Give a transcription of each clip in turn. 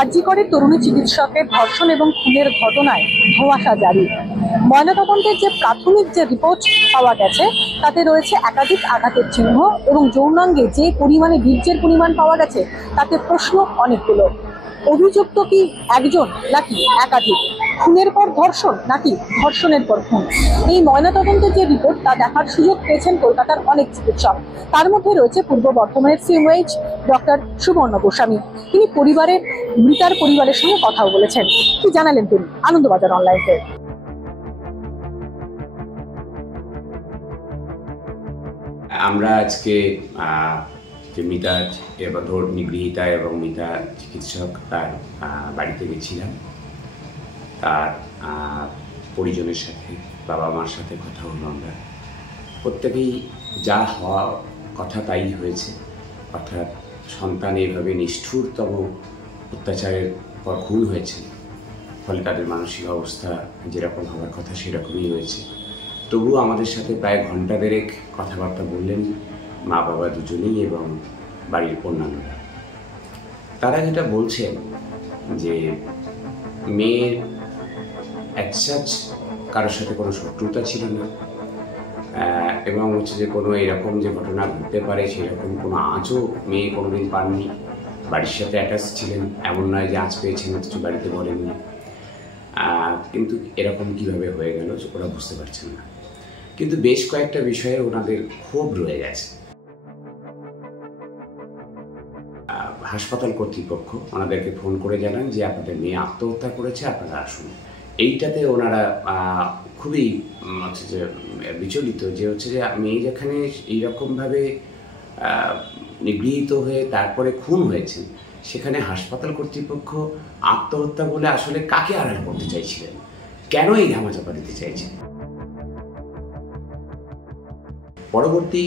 আরজি করে তরুণী চিকিৎসকের ধর্ষণ এবং খুনের ঘটনায় ধোঁয়াশা জারি। ময়নাতদন্তের যে প্রাথমিক যে রিপোর্ট পাওয়া গেছে তাতে রয়েছে একাধিক আঘাতের চিহ্ন এবং যৌনাঙ্গে যে পরিমাণে বীর্যের পরিমাণ পাওয়া গেছে তাতে প্রশ্ন অনেকগুলো। অভিযুক্ত কি একজন নাকি একাধিক? খুনের পর ধর্ষণ নাকি ধর্ষণের পর খুন? এই ময়নাতদন্তের যে রিপোর্ট তা দেখার সুযোগ পেয়েছেন কলকাতার অনেক চিকিৎসক। তার মধ্যে রয়েছে পূর্ব বর্ধমানের সিএমএইচ ডক্টর সুবর্ণ গোস্বামী। তিনি মৃতার পরিবারের সঙ্গে কথাও বলেছেন। কি জানালেন তিনি আনন্দবাজার অনলাইনে? আমরা আজকে যে মৃতা এবং নিগৃহীতা এবং মৃতা চিকিৎসক তার বাড়িতে গেছিলাম। তার পরিজনের সাথে, বাবা মার সাথে কথা হলো। আমরা প্রত্যেকেই যা হওয়া কথা তাই হয়েছে, অর্থাৎ সন্তান এইভাবে নিষ্ঠুরতম অত্যাচারের পর খুন হয়েছে, ফলে তাদের মানসিক অবস্থা যেরকম হওয়ার কথা সেরকমই হয়েছে। তবুও আমাদের সাথে প্রায় ঘন্টা দেড়েক কথাবার্তা বললেন মা বাবা দুজনেই এবং বাড়ির অন্যান্যরা। তারা যেটা বলছেন যে মেয়ের একসাথ কারোর সাথে কোনো শত্রুতা ছিল না, এবং হচ্ছে যে কোনো এরকম যে ঘটনা ঘটতে পারে সেরকম কোনো আঁচও মেয়ে কোনোদিন পাননি। বাড়ির সাথে অ্যাটাচ ছিলেন, এমন নয় যে আঁচ পেয়েছেন অথচ বাড়িতে বলেননি। কিন্তু এরকম কিভাবে হয়ে গেল ওরা বুঝতে পারছেন না। কিন্তু বেশ কয়েকটা বিষয়ে ওনাদের ক্ষোভ রয়ে গেছে। হাসপাতাল কর্তৃপক্ষ ওনাদেরকে ফোন করে জানান যে আপনাদের মেয়ে আত্মহত্যা করেছে, আপনারা আসুন। এইটাতে ওনারা খুবই হচ্ছে যে বিচলিত, যে হচ্ছে যে মেয়ে যেখানে এইরকমভাবে নিগৃহীত হয়ে তারপরে খুন হয়েছে, সেখানে হাসপাতাল কর্তৃপক্ষ আত্মহত্যা বলে আসলে কাকে আড়াল করতে চাইছিলেন, কেন এই ধামাচাপা দিতে চাইছেন। পরবর্তী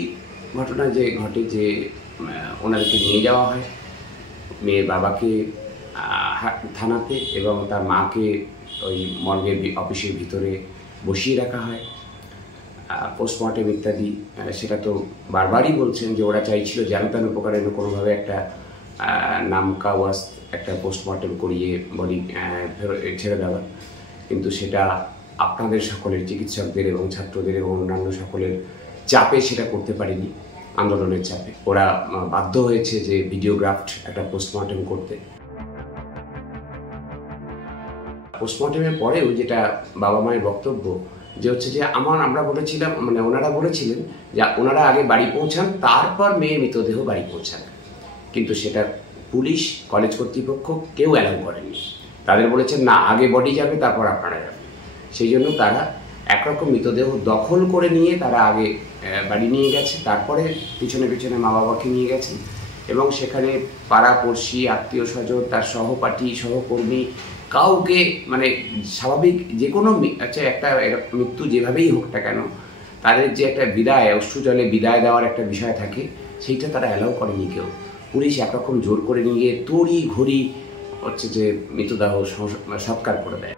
ঘটনা যে ঘটে যে ওনাদেরকে নিয়ে যাওয়া হয়, মেয়ের বাবাকে থানাতে এবং তার মাকে ওই মর্গের অফিসের ভিতরে বসিয়ে রাখা হয়। পোস্টমর্টেম ইত্যাদি সেটা তো বারবারই বলছেন যে ওরা চাইছিল জানতান উপকারে কোনোভাবে একটা নামকাওয়াজ একটা পোস্টমর্টেম করিয়ে বডি ছেড়ে দেওয়ার, কিন্তু সেটা আপনাদের সকলের চিকিৎসকদের এবং ছাত্রদের এবং অন্যান্য সকলের চাপে সেটা করতে পারেনি। আন্দোলনের চাপে ওরা বাধ্য হয়েছে যে ভিডিওগ্রাফড একটা পোস্টমর্টেম করতে। পোস্টমর্টেমের পরেও যেটা বাবা মায়ের বক্তব্য যে হচ্ছে যে আমরা বলেছিলাম, মানে ওনারা বলেছিলেন যে ওনারা আগে বাড়ি পৌঁছান, তারপর মেয়ের মৃতদেহ বাড়ি পৌঁছান, কিন্তু সেটা পুলিশ, কলেজ কর্তৃপক্ষ কেউ অ্যালাউ করেনি। তাদের বলেছেন না, আগে বডি যাবে তারপর আপনারা যাবেন। সেই জন্য তারা একরকম মৃতদেহ দখল করে নিয়ে তারা আগে বাড়ি নিয়ে গেছে, তারপরে পিছনে পিছনে মা বাবাকে নিয়ে গেছে এবং সেখানে পাড়াপড়শি, আত্মীয় স্বজন, তার সহপাঠী, সহকর্মী, কাউকে মানে স্বাভাবিক যে কোনো একটা মৃত্যু যেভাবেই হোক না কেন, তাদের যে একটা বিদায়, অশ্রুজলে বিদায় দেওয়ার একটা বিষয় থাকে, সেইটা তারা অ্যালাউ করেনি কেউ। পুলিশ একরকম জোর করে নিয়ে তড়ি ঘড়ি হচ্ছে যে মৃতদেহ সৎকার করে দেয়।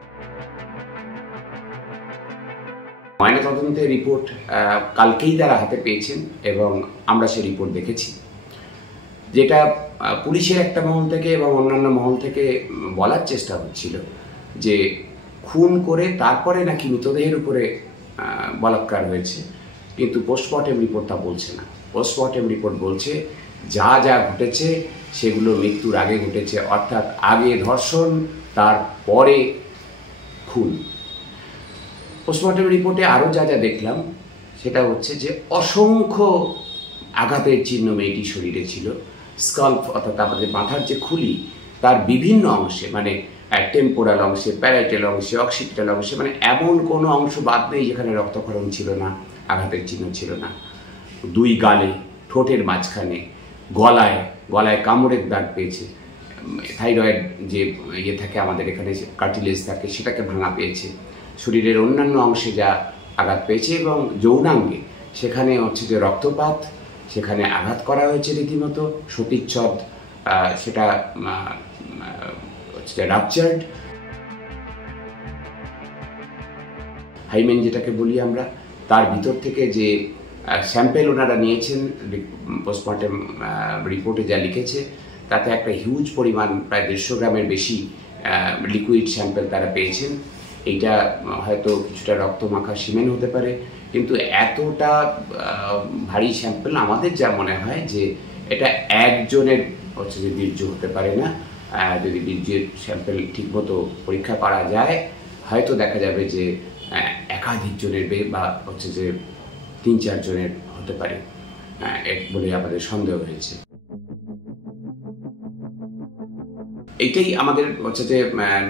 ময়নাতদন্তের রিপোর্ট কালকেই তারা হাতে পেয়েছেন এবং আমরা সেই রিপোর্ট দেখেছি, যেটা পুলিশের একটা মহল থেকে এবং অন্যান্য মহল থেকে বলার চেষ্টা হচ্ছিল যে খুন করে তারপরে নাকি মৃতদেহের উপরে বলাৎকার হয়েছে, কিন্তু পোস্টমর্টেম রিপোর্ট তা বলছে না। পোস্টমর্টেম রিপোর্ট বলছে যা যা ঘটেছে সেগুলো মৃত্যুর আগে ঘটেছে, অর্থাৎ আগে ধর্ষণ, তারপরে খুন। পোস্টমর্টেম রিপোর্টে আরও যা যা দেখলাম সেটা হচ্ছে যে অসংখ্য আঘাতের চিহ্ন মেয়েটির শরীরে ছিল। স্কাল্প অর্থাৎ আমাদের মাথার যে খুলি তার বিভিন্ন অংশে, মানে টেম্পোরাল অংশে, প্যারাইটাল অংশে, অক্সিপিটাল অংশে, মানে এমন কোনো অংশ বাদ নেই যেখানে রক্তক্ষরণ ছিল না, আঘাতের চিহ্ন ছিল না। দুই গালে, ঠোঁটের মাঝখানে, গলায় কামড়ের দাগ পেয়েছে। থাইরয়েড যে ইয়ে থাকে আমাদের এখানে, কার্টিলেজ থাকে, সেটাকে ভাঙা পেয়েছে। শরীরের অন্যান্য অংশে যা আঘাত পেয়েছে এবং যৌনাঙ্গে সেখানে হচ্ছে যে রক্তপাত, সেখানে আঘাত করা হয়েছে রীতিমতো, সতীচ্ছদ সেটা হচ্ছে রাপচার্ড, হাইমেন যেটাকে বলি আমরা, তার ভিতর থেকে যে স্যাম্পেল ওনারা নিয়েছেন, পোস্টমর্টেম রিপোর্টে যা লিখেছে তাতে একটা হিউজ পরিমাণ প্রায় 150 গ্রামের বেশি লিকুইড স্যাম্পেল তারা পেয়েছেন। এইটা হয়তো কিছুটা রক্ত মাখা সিমেন্ট হতে পারে, কিন্তু এতটা ভারী স্যাম্পেল আমাদের যা মনে হয় যে এটা একজনের হচ্ছে যে বীর্য হতে পারে না। যদি বীর্যের স্যাম্পেল ঠিকমতো পরীক্ষা করা যায় হয়তো দেখা যাবে যে একাধিক জনের বা হচ্ছে যে 3-4 জনের হতে পারে বলে আমাদের সন্দেহ হয়েছে। এইটাই আমাদের হচ্ছে যে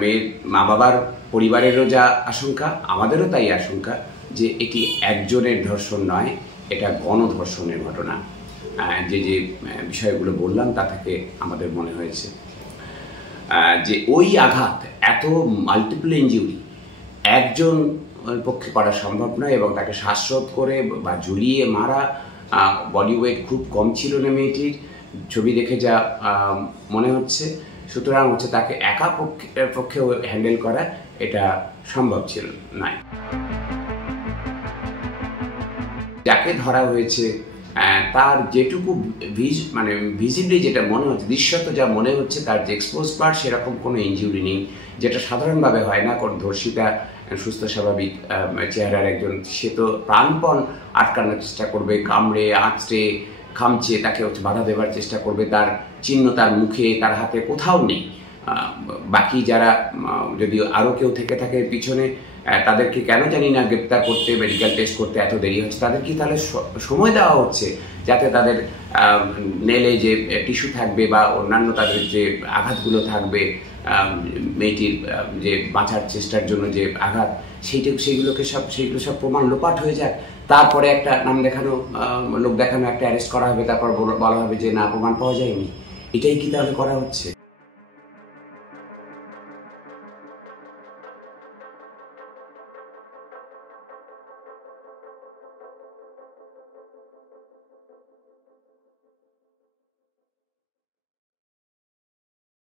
মেয়ের মা বাবার পরিবারেরও যা আশঙ্কা, আমাদেরও তাই আশঙ্কা যে এটি একজনের ধর্ষণ নয়, এটা গণধর্ষণের ঘটনা। যে বিষয়গুলো বললাম তা থেকে আমাদের মনে হয়েছে যে ওই আঘাত, এত মাল্টিপল ইনজুরি একজন পক্ষে করা সম্ভব নয়, এবং তাকে শ্বাসরোধ করে বা ঝুলিয়ে মারা, বডি ওয়েট খুব কম ছিল না মেয়েটির, ছবি দেখে যা মনে হচ্ছে। সুতরাং হচ্ছে তাকে একা পক্ষে হ্যান্ডেল করা এটা সম্ভব ছিল না। যাকে ধরা হয়েছে তার যেটুকু ভিজিবলি যেটা মনে হচ্ছে, দৃশ্যত যা মনে হচ্ছে, তার যে এক্সপোজ পার্ট সেরকম কোনো ইনজুরি নেই, যেটা সাধারণভাবে হয় না। কোন ধর্ষিতা সুস্থ স্বাভাবিক চেহারার একজন, সে তো প্রাণপণ আটকানোর চেষ্টা করবে, কামড়ে আঁচড়ে খামচে তাকে হচ্ছে বাধা দেওয়ার চেষ্টা করবে। তার চিহ্ন তার মুখে, তার হাতে কোথাও নেই। বাকি যারা যদি আরও কেউ থেকে থাকে পিছনে, তাদেরকে কেন জানি না গ্রেপ্তার করতে, মেডিকেল টেস্ট করতে এত দেরি হচ্ছে। তাদের কি তাহলে সময় দেওয়া হচ্ছে যাতে তাদের নেলে যে টিস্যু থাকবে বা অন্যান্য তাদের যে আঘাতগুলো থাকবে, মেয়েটির যে বাঁচার চেষ্টার জন্য যে আঘাত, সেইগুলো সব প্রমাণ লোপাট হয়ে যাক, তারপরে একটা নাম দেখানো, লোক দেখানো, একটা অ্যারেস্ট করা হবে, তারপর বলা হবে যে না, প্রমাণ পাওয়া যায়নি। এটাই কি তাহলে করা হচ্ছে?